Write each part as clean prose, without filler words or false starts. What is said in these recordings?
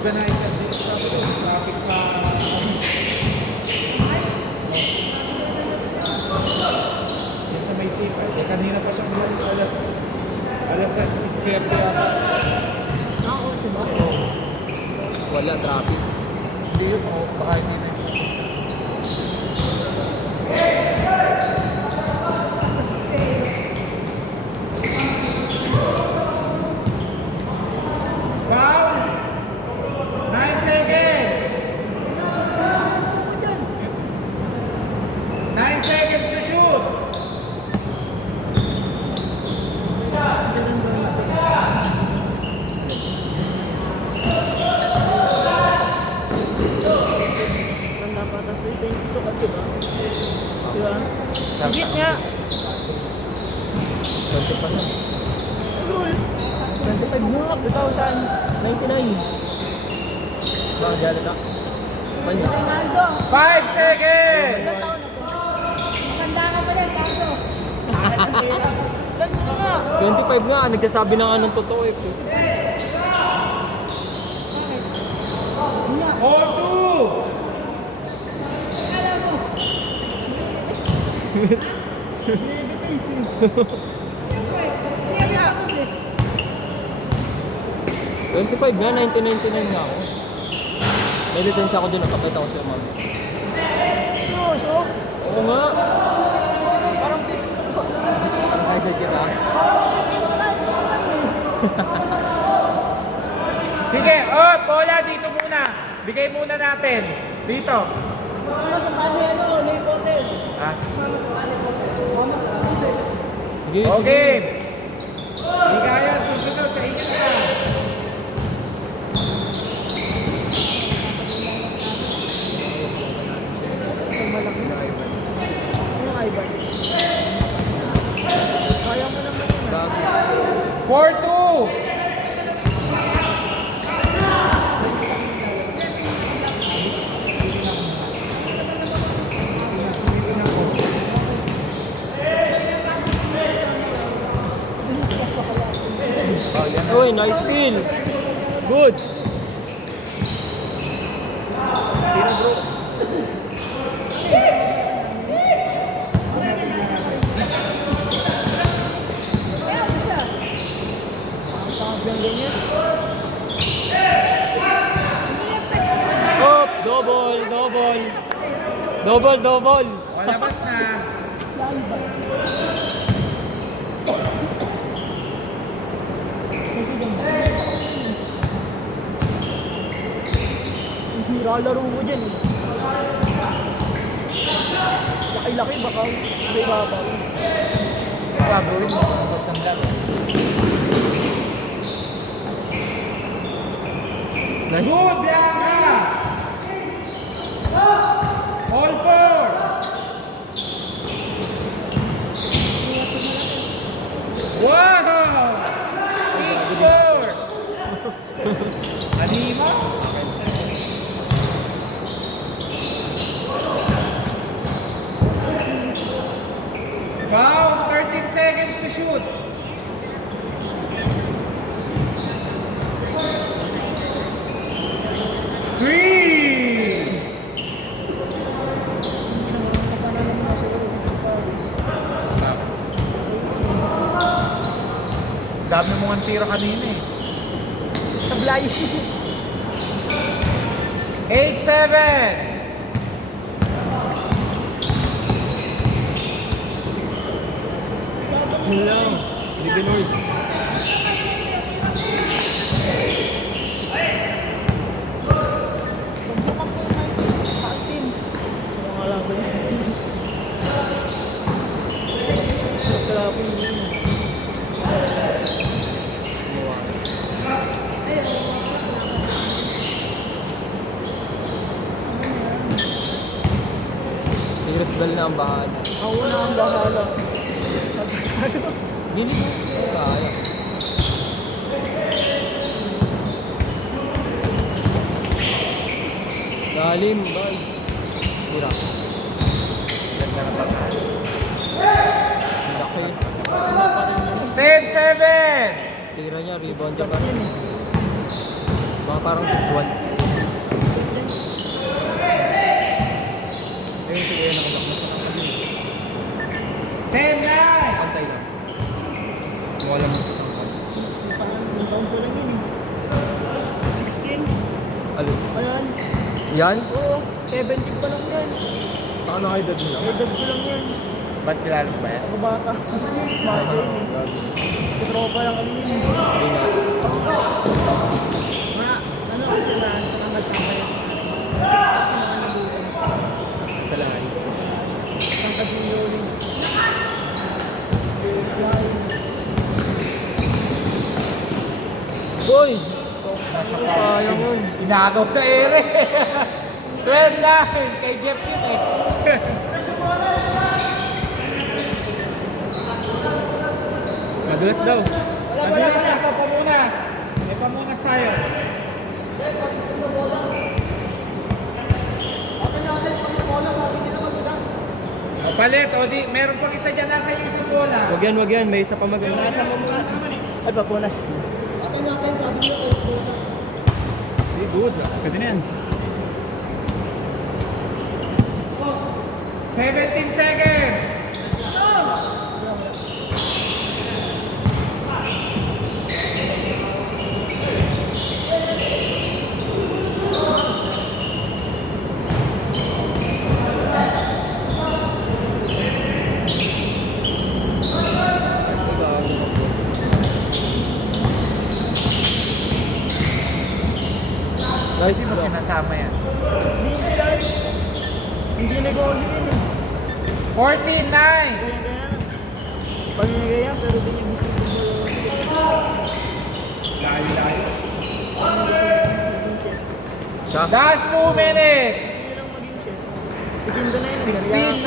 organizer din sa traffic sa yan sa may sipay. Eh, kanina pa siyang umalis alas 6:30 yata. Oo, diba? Wala, traffic. Hindi yun, baka hindi na yun. Foul! 9 seconds! 9 seconds to shoot! Ganda pa tapos 22 ka, diba? Diba? Sigit nga! 20 pa na. Rule! 25 nga, 2099. Baka dyan ka. Panya. Ronaldo! 5 seconds! Ilan taon na to? Maganda ka pa din, Carlo. Ilan mo nga? 25 nga, nagkasabi na nga ng totoo eh. 4-2! Akala mo. Siyempre, hindi kami pagod eh. 25 nga, 1999 nga ako. May lisensya ako dun, nakapit ako sa mami. Seryoso? Oo nga. Parang Parang idol kita. Sige, bola dito muna. Bigay muna natin. Dito. Mama sa kanya yan o, Lay Potter. Ah. Mama sa kanya Potter. Mama sa kanya. Sige, Okay. Hindi kaya, susunod sa inyo na. Isang malaki na Ivan. Ano Ivan? Kaya mo naman yun ah. 4-2! Uy, nice steal. Good. Tira bro. Up, double, double. Double, double. Palabas na. Sira laro mo dyan eh. Laki-laki baka may babaw. Gagawin mo kung sa sandal. Nice. Good, Bianca! All four! Wow! 6-4! Anima? Wow, 13 seconds to shoot. Three. Dami mo ang tira kanina eh. Sablay. 8-7. Hello. Livinord. Pagbukan ko naman sa atin. Mga laban yun. Kaya po yun. Si Crisbel na ang bahala. Ako na ang bahala. Gini mo. Sayang. Lalim, bal. Tira. Ganda na pa. Laki. 10-7. Tira niya, rebound niya pa. Mga parang 6-1. Ayun, sige, nakabak mo. 10-9! Pantay lang. Mo alam mo. Parang yung taon ko lang yun eh. 16. Alin? Ayan. Yan? Oo, 70 pa lang yan. Saka naka-edad mo lang. Edad ko lang yan. Ba't kilala mo ba yan? Ako bata. Bata yun eh. Si tropa lang kami yun eh. Hindi na. Ano kasi na, ang nagkakaya sa akin. Stop na nabutan. Sa lahat. Ang pag-iuling. Boy! Sayang yun. Inagaw sa ere. 12-9! Kay Jeff yun eh. Madulas daw. Madulas ako, pamunas. May pamunas tayo. O palit, o di, meron pang isa dyan nasa yung isang bola. Wag yan. May isa pa maganda. Ay, papunas. Hindi, good lang. Pwede na yan. 17 seconds. Guys, Hindi mo sinasama yan. Hindi sila. Hindi nag-oli yun eh. 14-9. Kaya pag-nagaya, pero di niya gusto ko. Layo-layo. Siya. Last 2 minutes. Hindi lang maging chef. Titinda na yun. 16-9.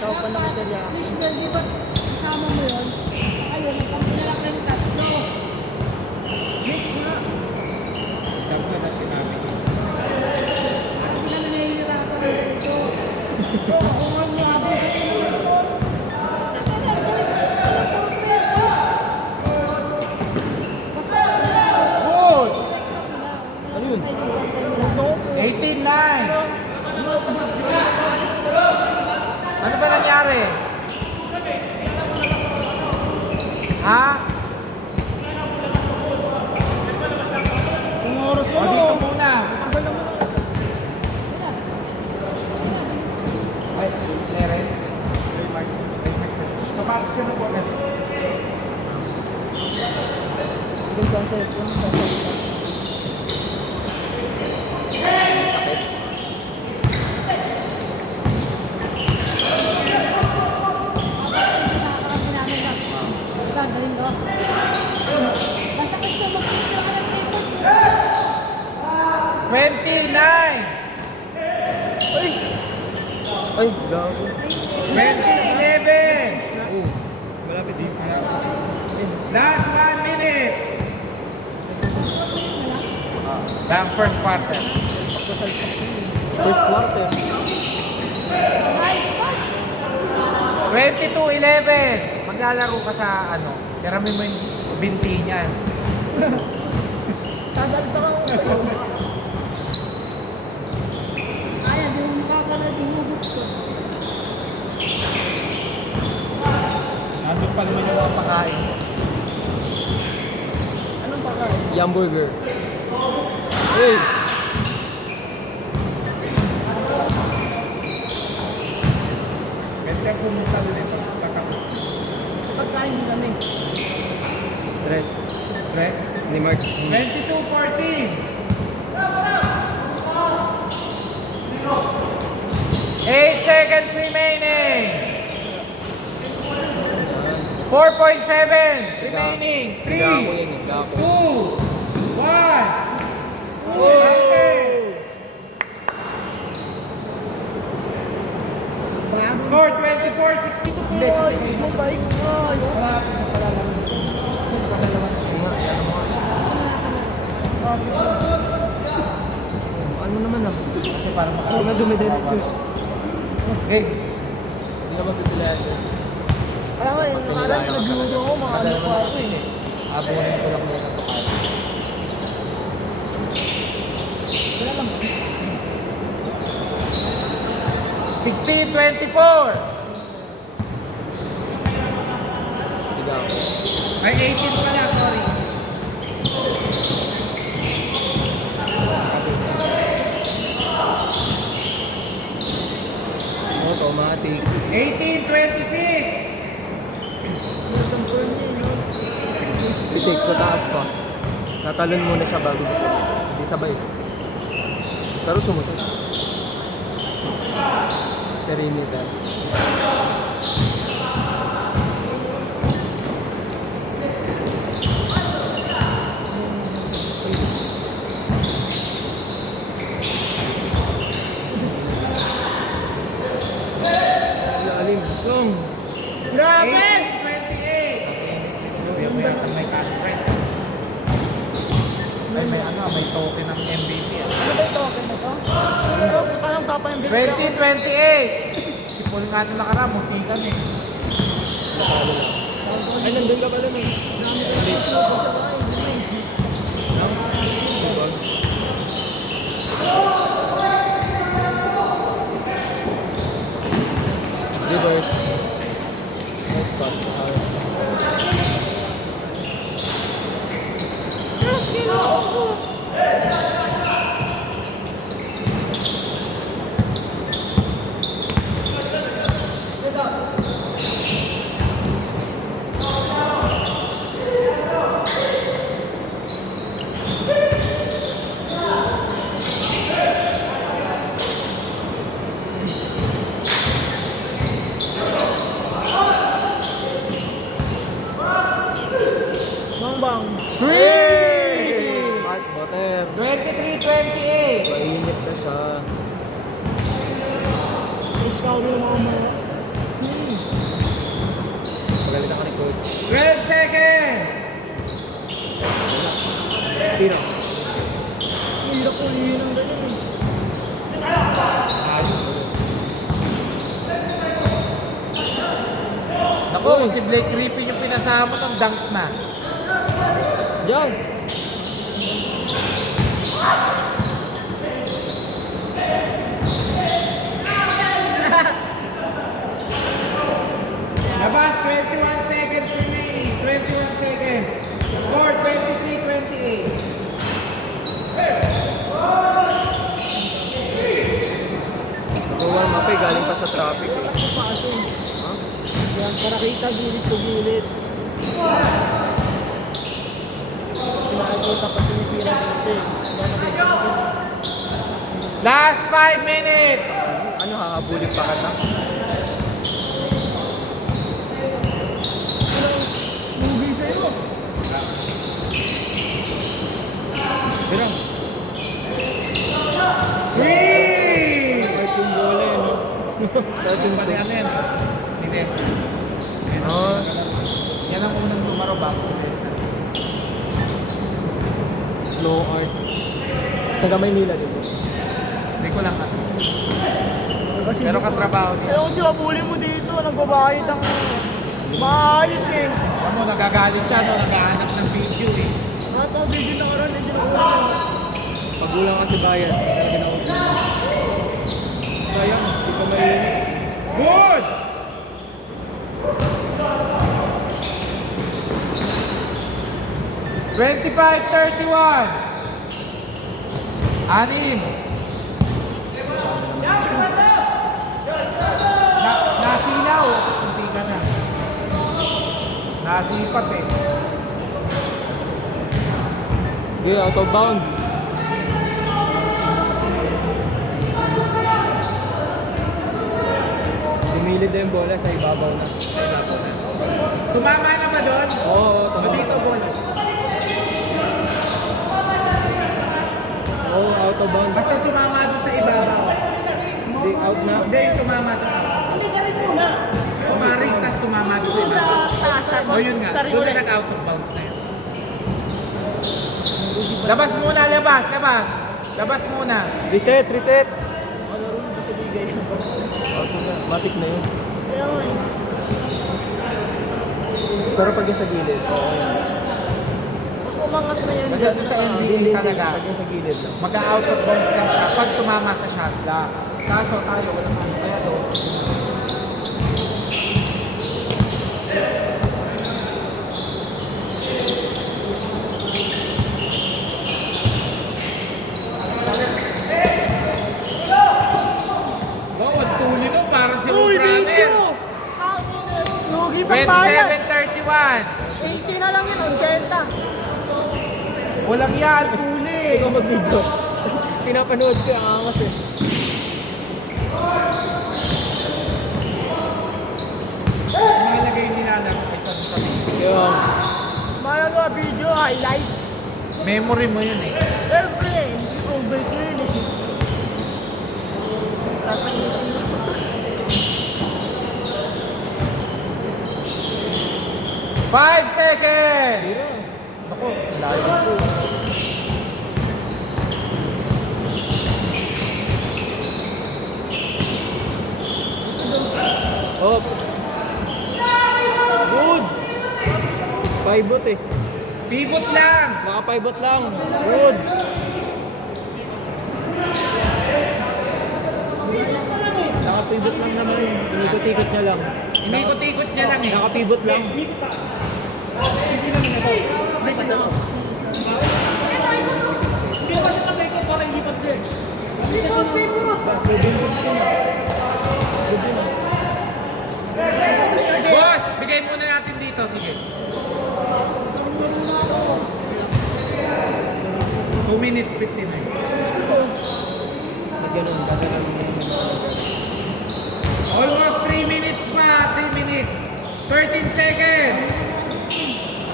Tao pa ng teriyaki. Sister, di ba kasama mo yun? Ayun, nagpapinalak na yung tatlo. Mix nga. Sabi na sinabi ko. Ako sila na nahihirapan ng ganito. Ako nga niyabot sa television. Basta na, television ko lang puro preno. Basta wala. Good. Ano yun? 18-9. Ano ba nangyari? Ha? Kung oras O dito muna. Ay, clearance. Kapalas ka na po. Doon sa cellphone, sa cellphone. Gagaling ko. Masakit ko magpapinalak ka ng ganito. 29. Ay, gago. 20-11. Oo. Malapit din. Last 1 minute. Sa first quarter. First quarter. Nice pass. 22-11. Maglalaro ka sa ano. Tiramin mo yung binti niyan. Sasalta ka. Kaya, di mo makakala di hugot ko. Nandun pa naman yung mga pakain. Anong pakain? Yum burger. Hey! Ganda pumunta doon eh. Pagkakapos. Pagkain din kami. Stress. Press. Ni Mark. 22-14. 8 seconds remaining. 4.7 remaining. 3, Gago yan eh. Gago. 2, 1. Score 24-16. Hindi, ayos mo ba yun? Ano naman lang? Kasi parang Ano na dumidirit ko. Hey, Hindi naman pipilayan ko. Kaya nga, yung nakaraan, nag-euro ako, mga ano pa ako eh. abunin ko lang muna ito. 18-24. Sige ako. Ay, 18 pala, sorry. Automatic. 18-26. Pitik sa taas pa. Tatalon muna siya bago siya. Hindi sabay. Pero sumusot. Perimeter. Lalim. Long. Grabe! 18-28. Sabi mo yata may cash prize. Ay, may ano, may token ng MVP. Ano ba ito? Okay na to? Ano? Parang papa yung bigay ako. 20-28. Si Paul nga nung nakaraan, muntikan eh. Ay, nandun ka pala nun. Reverse. Nice pass. Bang bang. 3! Mark Butter. 23-28. Mainit na siya. Ikaw rin mga mga. Pagalitan ka ni coach. 12 seconds. Tira. Hirap ko yun ang ganyan. Naku, si Blake Griffin yung pinasama ng dunk na. Diyan. Labas, 21 seconds remaining. 21 seconds. Score 23-28. Nag-warm up eh. Galing pa sa traffic eh. Pasok. Yan, para kita gilid to gilid. Pinakikita pa sinipira dito eh. Yan nakikita ko. Last 5 minutes. Ano, hahabulin pa ka na? Movie sa'yo. Tira. 3! Kahit yung bola eh, no? Tapos yung Pati ano yan? Si Desna. Ah, Yan ang unang numero bago si Desna. slow art. Taga Maynila dito. Hindi ko lang ano. Kasi Pero katrabaho din. Ayaw kasi mabuli mo dito. Nagbabayad ang maayos eh. Alam mo, nagagalit siya, no? Naghahanap ng video eh. Mata, video na karoon. Hindi na kuha. Pagkulang kasi bayan. Talaga na ako. Sayang, hindi pa mainit. Good! $25-31. Anim. Nasilaw. Hindi ka na. Nasipat eh. Okay, out of bounds. Dumilid na yung bola sa ibabaw na. Tumama na ba doon? Oo, O dito, bola. Oo, out of bounds. Basta tumama doon sa ibabaw. Hindi, out na. Hindi, yung tumama doon. Hindi, sarit muna. Tumaring, tas tumama doon sa Doon sa ibabaw. taas, tapos O yun nga, sarit doon ulit. na nag-out of bounds na yun. Labas muna, labas, labas. Labas muna. Reset, reset. Malaro mo ba sa liga yan? Out na. Matik na yun. Kaya nga eh. Pero pag yung sa gilid, oo yan. Pag umangat na yan Kasi dyan, doon sa naka- NBA talaga, Pag yung sa gilid lang. mag-out of bounds lang siya pag tumama sa shot clock. Kaso tayo, walang ano. Kaya to. Wow, ang tuli no, parang si Rob Runner. Lugi pa bayan. 27-31. 80 na lang yun, 80. Walang yan, tuli. Ikaw mag-video. Pinapanood ko yung angas eh. Malagay nila lang kaysa sa video. Malagawa video, highlights. Memory mo yun eh. Siyempre, hindi ko base mo yun eh. Sasagutin mo. 5 seconds! Ako, layo po. Oh. Good. Pivot eh. Pivot lang! Mga pivot lang. Good. Naka-pivot lang naman eh. Inikot-ikot niya lang. Inikot-ikot niya lang eh. Naka-pivot lang. Boss, bigay muna natin dito. Sige. 2 minutes 59. Ganun, gagawin niya yung Almost 3 minutes pa. 3 minutes. 13 seconds.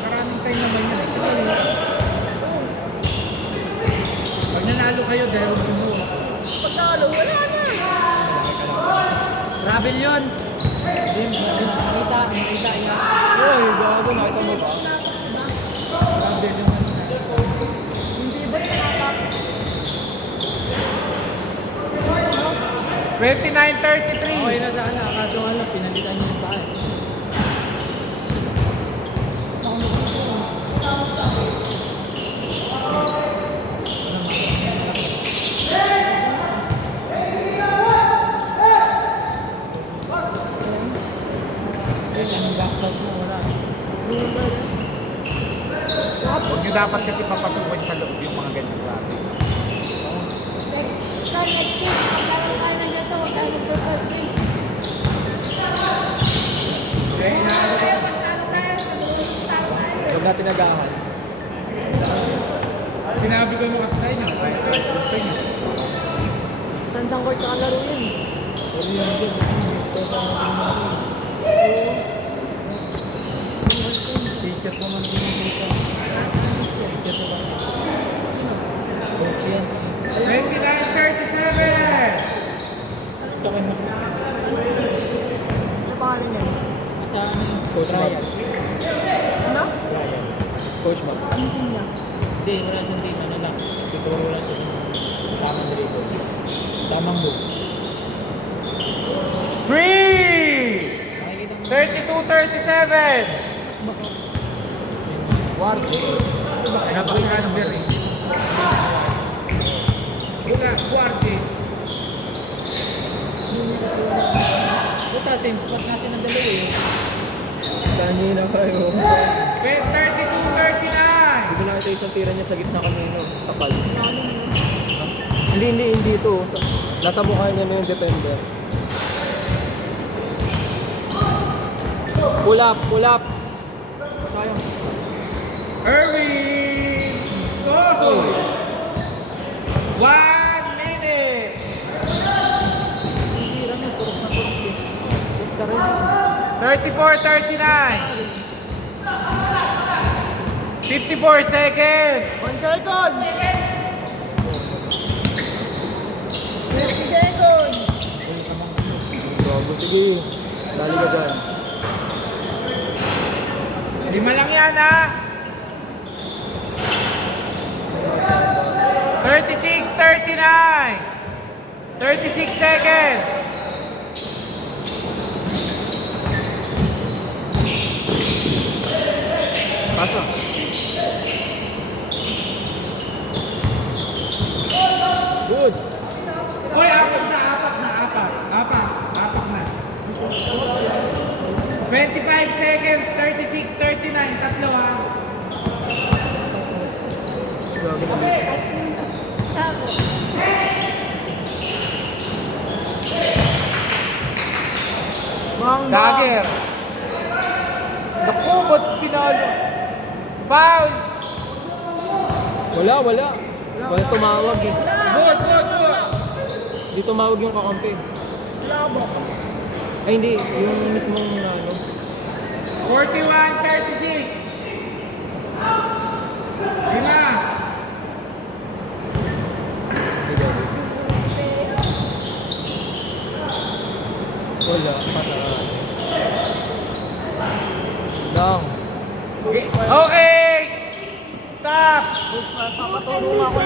Maraming time naman yan. Sige. Pag nanalo kayo, dahil sumuha. Pagkalo, wala na. Travel yun! Nakita yan. Uy, gago, nakita mo ba? Travel yun. Hindi ba nakakapit? 29-33. Okay na sana, kaso nga lang, pinalitan niyo yung tayo. Huwag nyo dapat kasi papasukin sa loob yung mga ganyan klase. Saan nag-tip? Magkaroon kayo ng ganito, huwag tayo mag-first tip. Okay, Talo tayo, pagtalo tayo, sa dulo, talo tayo. Huwag natin nagahan. sinabi ko mo kasi sa inyo. Sa inyo. Saan sang court nakalaro yun? Teacher ko man din dito. Teacher ko ba? Coach yan. 29-37. Ano pangalan niya? Sa Coach Ryan. Ano? Ryan. Coach ba? Ano team niya? Hindi, wala siyang team. Ano lang. Tuturo lang siya sa tamang dribble. Tamang moves. 3! 32-37. Warte. Nabuli ka ng beri. Buka, kuwarte. Puta, same spot na siya ng dalawa eh. Kanina kayo. 32-39. Hindi ko nakita isang tira niya sa gitna kanino. Kapal. Hindi ito. Nasa mukha niya na yung defender. Pull up. Sayang. Erwin! Go! 1 minute! Tira niya, turok na turok eh. Punta rin. 34-39. 54 seconds. 1 second! 20 seconds! Bago, sige. Dali ka dyan. 5 lang yan ha. 36-39. 36 seconds. Pasa. Good. Uy, apat na. seconds, 36, 39, tatlo ha. Grabe na dito. Tago. Mangga. Dagger. Naku, ba't pinalo? Foul! Wala. Wala tumawag eh. Good. Hindi tumawag yung kakampi. Labo. Ay hindi, yung mismong ano. 41, 36. Lima. Hindi daw. Wala, pataan. Lang. Okay! Stop! Coach, papatulong ako